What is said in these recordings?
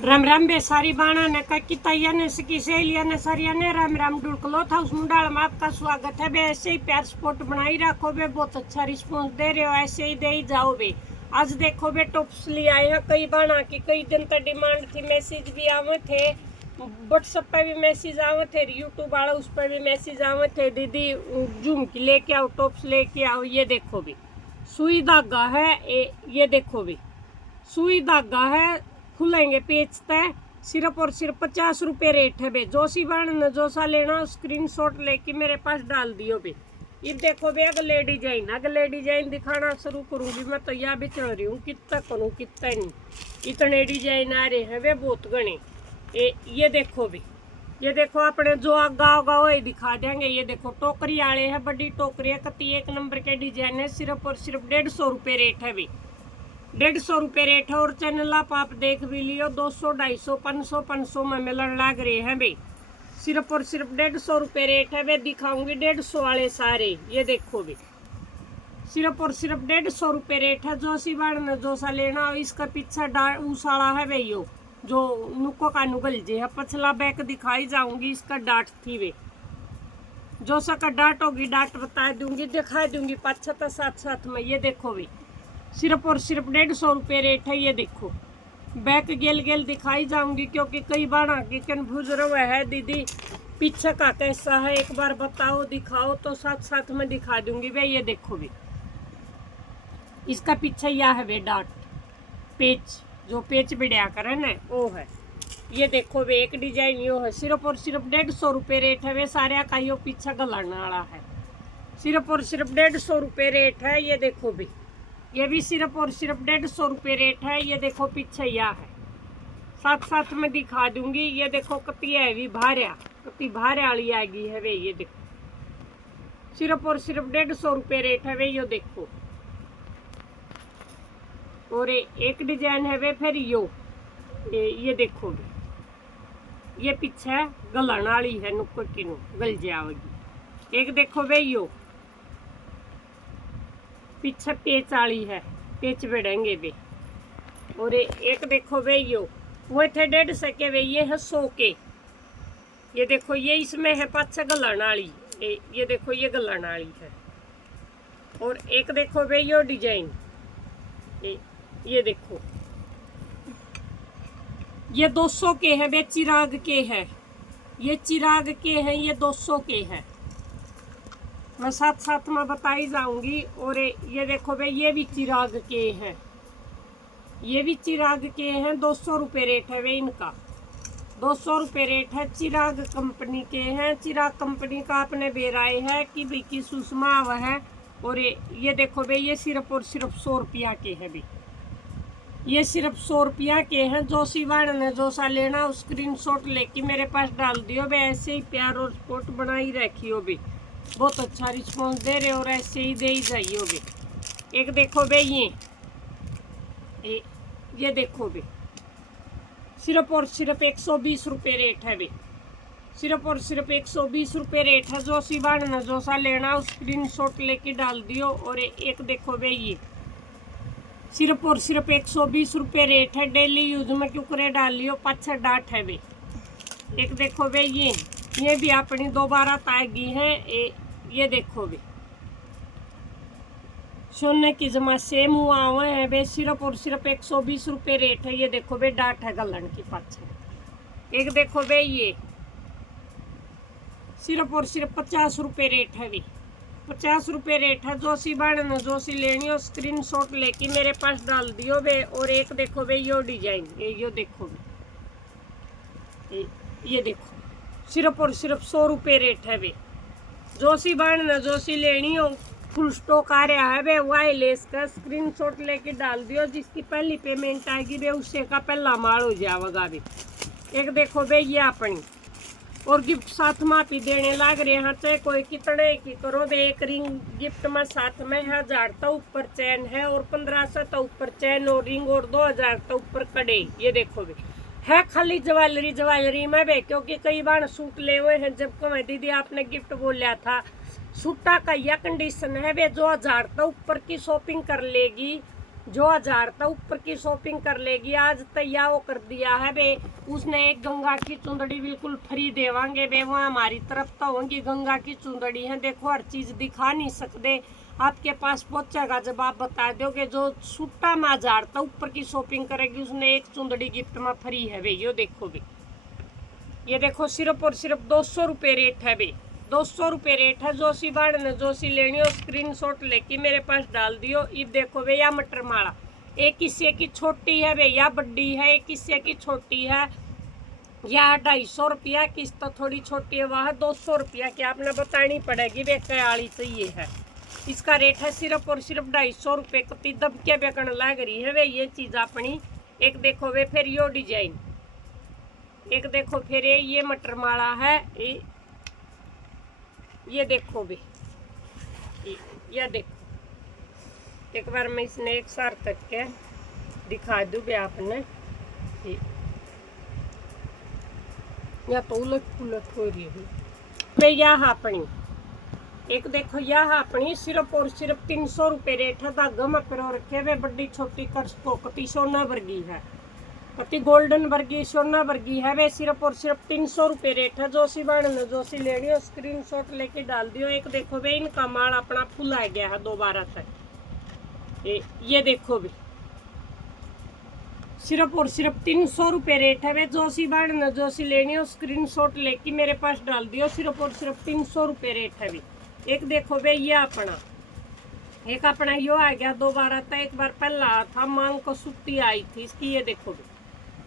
राम राम बेसारी बाणा ने का किताया ने सकी सहेलिया ने सारिया ने राम राम ढुलकलो था उस मुंडाल में आपका स्वागत है बे। ऐसे ही प्यार सपोर्ट बनाई रखो बे, बहुत अच्छा रिस्पॉन्स दे रहे हो, ऐसे ही दे ही जाओ बे। आज देखो बे टॉप्स ले आए हैं कई बाणा की, कई दिन तक डिमांड थी, मैसेज भी आवे थे, व्हाट्सएप पे भी मैसेज आवे थे, यूट्यूब वाला उस पर भी मैसेज आवे थे, दीदी जूम की लेके आओ, टॉप्स लेके आओ। ये देखो भी सुई धागा है, ये देखो भी सुई धागा है, खुलेंगे पेज तय, सिर्फ और सिर्फ 50 रुपये रेट है बे। जो सी बन जो सा लेना स्क्रीनशॉट लेके मेरे पास डाल दियो बे। ये देखो बे अगले डिजाइन दिखाना शुरू करूंगी मैं, तो यह भी चल रही हूँ कितना करूँ कितना नहीं, इतने डिजाइन आ रहे हैं वे बहुत गणे। ये देखो भी, ये देखो अपने जो आगा होगा वही दिखा देंगे। ये देखो टोकरी आले है, बड़ी टोकरी है, कति 1 नंबर के डिजाइन है, सिर्फ और सिर्फ 150 रुपये रेट है भी, 150 रुपये रेट है। और चैनल आप देख भी लियो, 200 250 500 में मिलन लग रहे हैं भाई, सिर्फ और सिर्फ 150 रुपये रेट है। वे दिखाऊंगी 150 वाले सारे, ये देखो भी सिर्फ और सिर्फ 150 रुपये रेट है। जो सी बाण जो सा लेना हो, इसका पीछा उसाड़ा है भाई, यो जो नुको का नुगल जे है, पछला बैक दिखाई जाऊंगी, इसका डाट थी वे, जो सा का डाट होगी डाट बता दूंगी, दिखा दूंगी पाछा तो साथ साथ में। ये देखो भी सिर्फ और सिर्फ 150 रुपये रेट है। ये देखो बैक गेल दिखाई जाऊंगी, क्योंकि कई बार आगे कन्फ्यूज रहा है दीदी पीछे का कैसा है, एक बार बताओ दिखाओ, तो साथ साथ में दिखा दूंगी भाई। ये देखो भी इसका पीछे यह है वे डाट पेच, जो पेच बिड़िया करे ना वो है। ये देखो वे एक डिजाइन यो है, सिर्फ और सिर्फ 150 रुपये रेट है वे, सारे का यो पीछा गलाने वाला है, सिर्फ और सिर्फ 150 रुपये रेट है। ये देखो भी ये भी सिर्फ और सिर्फ 150 रुपये रेट है। ये देखो पीछे यह है, साथ साथ में दिखा दूंगी। ये देखो कति है भी भार्या, कति भार्या वाली आएगी है वे। ये देखो सिर्फ और सिर्फ 150 रुपये रेट है वे। ये देखो और एक डिजाइन है वे फिर यो, ये देखो भी ये पीछे गलन वाली है, नुक्कड़ की नु गल जाएगी। एक देखो वे यो पीछे पेच वाली है, पेच बढ़ेंगे वे। और एक देखो वे यो वो थे 150 के वे, ये है 100 के। ये देखो ये इसमें है पाछा गलन वाली, ये देखो ये गलन वाली है। और एक देखो वे यो डिजाइन, ये देखो ये 200 के है वे, चिराग के है, ये चिराग के हैं, ये 200 के है, मैं साथ साथ में बताई जाऊंगी। और ये देखो भाई ये भी चिराग के हैं, ये भी चिराग के हैं, 200 रुपये रेट है वे इनका, 200 रुपये रेट है। चिराग कंपनी के हैं, चिराग कंपनी का आपने बेराए है कि भाई की सुषमा वह है। और ये देखो भाई ये सिर्फ और सिर्फ 100 रुपया के हैं भी, ये सिर्फ 100 रुपया के हैं। जो सिवान ने जो सा लेना उस स्क्रीनशॉट लेके मेरे पास डाल दियो बे। ऐसे ही प्यार और सपोर्ट बनाई रखियो भी, बहुत अच्छा रिस्पॉन्स दे रहे और ऐसे ही दे ही जाइयो भी। एक देखो बे ये देखो बे सिर्फ और सिर्फ 120 रुपये रेट है बे, सिर्फ और सिर्फ 120 रुपये रेट है। जो सिवान ने जो सा लेना उस स्क्रीनशॉट लेके डाल दियो। और एक देखो बे ये सिर्फ और सिर्फ 120 रुपये रेट है, डेली यूज में क्यों करे डाल लियो, पाछा डाट है बे। एक देखो बे ये भी अपनी दोबारा तागी है, ये देखो भी सोने की जमा सेम हुआ हुए हैं बे, सिर्फ और सिर्फ 120 रुपये रेट है। ये देखो बे डाट है गलन की पाछे। एक देखो बे ये सिर्फ और सिर्फ 50 रुपये रेट है भी, 50 रुपये रेट है। जो सी बाण जो सी लेनी हो स्क्रीनशॉट लेके मेरे पास डाल दियो बे। और एक देखो बे यो डिजाइन, ये देखो बे, ये देखो सिर्फ और सिर्फ 100 रुपये रेट है बे। जो सी बाण जो सी लेनी हो फुल स्टॉक आ रहा है बे, वायरलेस का स्क्रीनशॉट लेके डाल दियो, जिसकी पहली पेमेंट आएगी बे उससे का पहला माल हो जाएगा बे। एक देखो बे ये अपनी और गिफ्ट साथ में भी देने लग रहे हैं, चाहे कोई कितने की करो बे। एक रिंग गिफ्ट में साथ में है, 1000 तो ऊपर चैन है, और 1500 तो ऊपर चैन और रिंग, और 2000 तो ऊपर कड़े। ये देखो बे है खाली ज्वेलरी में बे, क्योंकि कई बार सूट ले हुए हैं, जब कमें दीदी आपने गिफ्ट बोलिया था सूटा का यह कंडीशन है बे, जो 1000 तो ऊपर की शॉपिंग कर लेगी जो 1000 तक ऊपर की शॉपिंग कर लेगी आज तैयार कर दिया है बे, उसने एक गंगा की चुंदड़ी बिल्कुल फ्री देवांगे बे। वहाँ हमारी तरफ तो होंगी गंगा की चुंदड़ी है, देखो हर चीज दिखा नहीं सकते, आपके पास पहुंचेगा जब आप बता दोगे। जो सूटा में 1000 तक ऊपर की शॉपिंग करेगी उसने एक चुंदड़ी गिफ्ट में फ्री है बे। यो देखो बे, ये देखो सिर्फ और सिर्फ 200 रुपये रेट है बे, 200 रुपये रेट है। जो सी बाढ़ ने जो सी लेनी हो स्क्रीनशॉट लेके मेरे पास डाल दियो। ये देखो भैया या मटर माला, एक किस्से की छोटी है भैया, बड्डी है, एक किस्से की छोटी है, या 250 रुपया किस्त तो थोड़ी छोटी है, वह 200 रुपया की आपने बतानी पड़ेगी वे कयाली चाहिए है। इसका रेट है सिर्फ और सिर्फ 250 रुपये। कति दब के बेकन लग रही है वे ये चीज़ अपनी। एक देखो वे फिर यो डिजाइन, एक देखो फिर ये मटर माला है, ये देखो भी, ये देखो एक बार मैं इसने एक सार तक के दिखा दूँ भी आपने। या तो उलट पुलट हो रही है यह अपनी। एक देखो यह अपनी सिर्फ और सिर्फ 300 रुपये रेट है। धागा में पिरो रखे हुए बड़ी छोटी कर्ज को कति सोना वर्गी है, कति गोल्डन वर्गी सोना वर्गी है वे, सिर्फ और सिर्फ 300 रुपये रेट है। जो सी बाण ने जो सी लेनी हो स्क्रीनशॉट लेके डाल दियो। एक देखो वे इनका माल अपना फुल आ गया है दोबारा तक। ये देखो भी सिर्फ और सिर्फ 300 रुपये रेट है वे। जो सी बाण ने जो सी लेनी हो स्क्रीनशॉट लेके मेरे पास डाल दियो। सिर्फ और सिर्फ 300 रुपये रेट है भी। एक देखो वे ये अपना, एक अपना यो आ गया दोबारा था, एक बार पहला था मांग को सुट्टी आई थी इसकी। ये देखो भी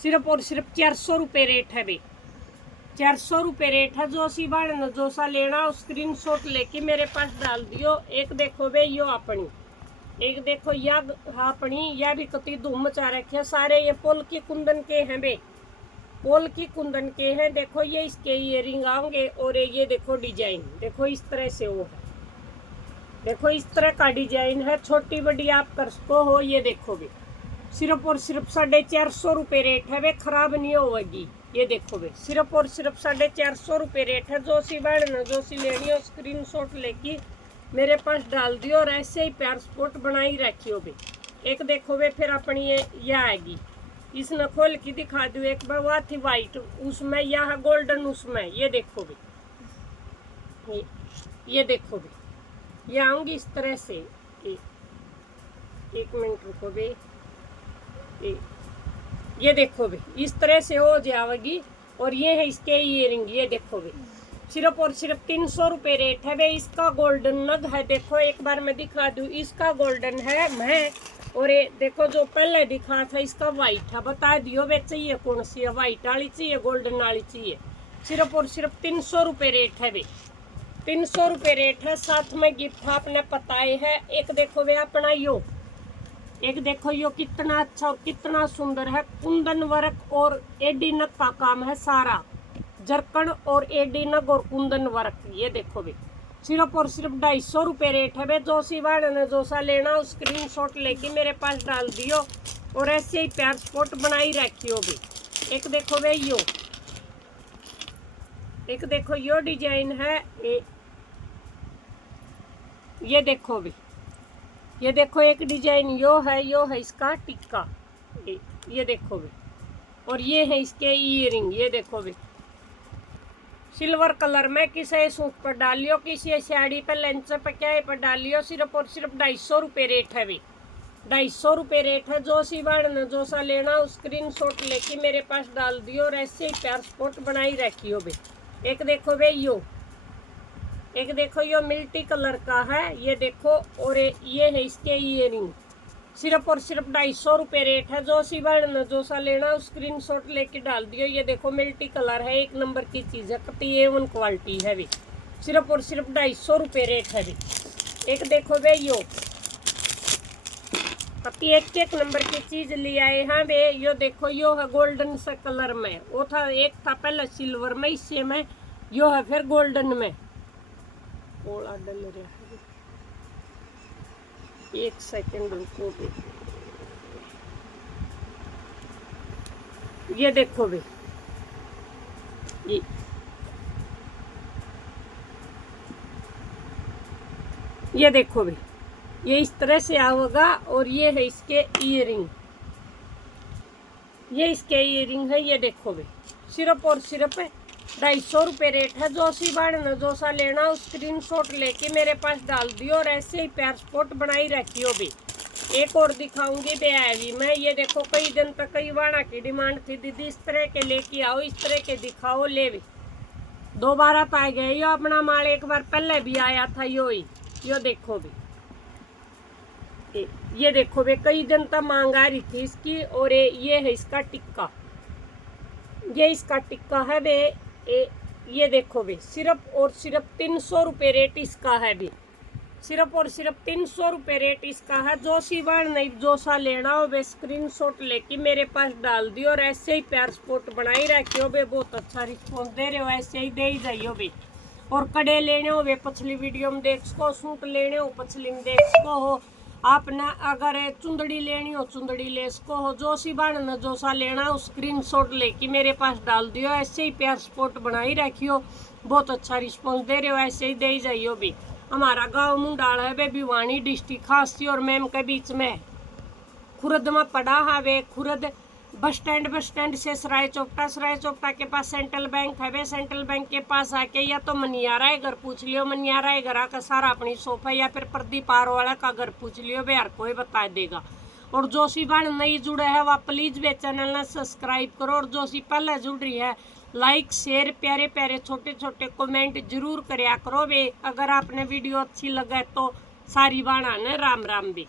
सिर्फ और सिर्फ 400 रुपये रेट है भी, 400 रुपये रेट है। जो सी बाण ने जो सा लेना हो स्क्रीनशॉट लेके मेरे पास डाल दियो। एक देखो वे यो अपनी, एक देखो या अपनी, या भी कति धूम मचा रखे सारे। ये पोल की कुंदन के हैं बे, पोल की कुंदन के हैं। देखो ये इसके इयरिंग आएंगे और ये देखो डिजाइन, देखो इस तरह से वो है, देखो इस तरह का डिजाइन है। छोटी बड़ी आप कर सको हो। ये देखो भी सिर्फ और सिर्फ 450 रुपये रेट है वे, खराब नहीं होगी। ये देखो भी सिर्फ और सिर्फ 450 रुपये रेट है। जो सी बाण ने जो सी लेनी हो स्क्रीनशॉट लेके मेरे पास डाल दियो और ऐसे ही प्यार स्पॉट बनाई रखियो भी। एक देखो वे फिर अपनी ये आएगी, इसने खोल के दिखा दो। एक बार वह थी वाइट उसमें, यह गोल्डन उसमें। ये देखो भी, ये देखो भी ये आऊंगी इस तरह से। एक मिनट रुको भी, ये देखो भी इस तरह से हो जाएगी। और ये है इसके इयरिंग। ये देखो भी सिर्फ और सिर्फ 300 रुपये रेट है वे। इसका गोल्डन नग है, देखो एक बार मैं दिखा दूँ। इसका गोल्डन है मैं, और ये देखो जो पहले दिखा था इसका वाइट है। बता दियो वे चाहिए कौन सी है, वाइट वाली चाहिए गोल्डन वाली चाहिए। सिर्फ और सिर्फ 300 रुपये रेट है वे, 300 रुपये रेट है। साथ में गिफ्ट आपने पताए है। एक देखो वे अपना यो, एक देखो यो कितना अच्छा और कितना सुंदर है। कुंदन वर्क और एडी नग का काम है सारा, जरकन और एडी नग और कुंदन वर्क। ये देखो भी सिर्फ और सिर्फ 250 रुपये रेट है वे। जो सी बाण ने जो सा लेना हो स्क्रीनशॉट लेके मेरे पास डाल दियो और ऐसे ही प्यार स्पॉट बनाई रखियो भी। एक देखो वे यो, एक देखो यो डिजाइन है। ये देखो भी, ये देखो एक डिजाइन यो है इसका टिक्का। ये देखो भी, और ये है इसके इयरिंग। ये देखो भी सिल्वर कलर में किसी सूट पर डालियो, किसी साड़ी पर लेंच पर क्या पर डालियो। सिर्फ और सिर्फ 250 रुपये रेट है भी, 250 रुपये रेट है। जो सी बाण ने जो सा लेना उस स्क्रीनशॉट लेके मेरे पास डाल दियो और ऐसे ही प्यार स्पॉट बनाई रखियो भी। एक देखो भाई यो, एक देखो यो मिल्टी कलर का है। ये देखो, और ये है इसके इयरिंग। सिर्फ और सिर्फ 250 रुपये रेट है। जो सी बाण ने जो सा लेना उस स्क्रीनशॉट लेके डाल दियो। ये देखो मिल्टी कलर है, एक नंबर की चीज़ है, कति A1 क्वालिटी है भी। सिर्फ और सिर्फ 250 रुपये रेट है भी। एक देखो भाई यो, कति एक नंबर की चीज़ ले आए हैं वे। यो देखो यो है गोल्डन से कलर में, वो था एक था पहले सिल्वर में, इससे में यो है फिर गोल्डन में। ओला डल रहा है, एक सेकंड रुको भी। ये देखो भी, ये देखो भी, ये इस तरह से आओगा। और ये है इसके ईयरिंग, ये इसके ईयरिंग है। ये देखो बे, सिर्फ और सिर्फ 250 रुपये रेट है। जो सी बाण जो सा लेना स्क्रीनशॉट लेके मेरे पास डाल दियो और ऐसे ही प्यार स्पॉट बनाई रखियो भी। एक और दिखाऊंगी बे हैवी में। ये देखो कई दिन तक कई बाणा की डिमांड थी, दीदी इस तरह के लेके आओ, इस तरह के दिखाओ। ले भी दोबारा तो आ गए। यो अपना माल एक बार पहले भी आया था यो ही। यो देखो भी, ये देखो बे, कई दिन तक मांग आ रही थी इसकी। और ये है इसका टिक्का, ये इसका टिक्का है बे। ये देखो बे, सिर्फ और सिर्फ 300 रुपये रेट इसका है बे। सिर्फ और सिर्फ 300 रुपये रेट इसका है। जो सी बाण नहीं जो सा लेना हो बे स्क्रीनशॉट लेके मेरे पास डाल दियो और ऐसे ही प्यार स्पॉट बनाई रखियो बे। बहुत अच्छा रिस्पॉन्स दे रहे हो, ऐसे ही दे ही जाइयो बे। और कड़े लेने हो वे पिछली वीडियो में देख सको, सूट लेने हो पिछली में देख सको हो। आपने अगर चुंदड़ी लेनी हो चुंदड़ी ले सको हो। जो सी बाण न जो सा लेना हो स्क्रीनशॉट लेके मेरे पास डाल दियो, ऐसे ही प्यार स्पॉट बनाई रखियो। बहुत अच्छा रिस्पॉन्स दे रहे हो, ऐसे ही दे ही जाइयो भी। हमारा गांव मुंडाल है बे, भिवानी डिस्ट्रिक्ट खासी और मैम के बीच में खुरद में पड़ा है वे। खुरद बस स्टैंड से सराय चौपटा के पास सेंट्रल बैंक है वे। सेंट्रल बैंक के पास आके या तो मनियारा घर पूछ लियो, मनियारा घर का सारा अपनी शॉप है, या फिर प्रदीप आर वाला का घर पूछ लियो बे, हर कोई बता देगा। और जो सी बाण नहीं जुड़े है वह प्लीज वे चैनल ने सब्सक्राइब करो। और जो सी पहले जुड़ रही है लाइक शेयर प्यारे प्यारे छोटे छोटे कमेंट जरूर करया करो बे। अगर आपने वीडियो अच्छी लगे तो सारी बाणा ने राम राम बे।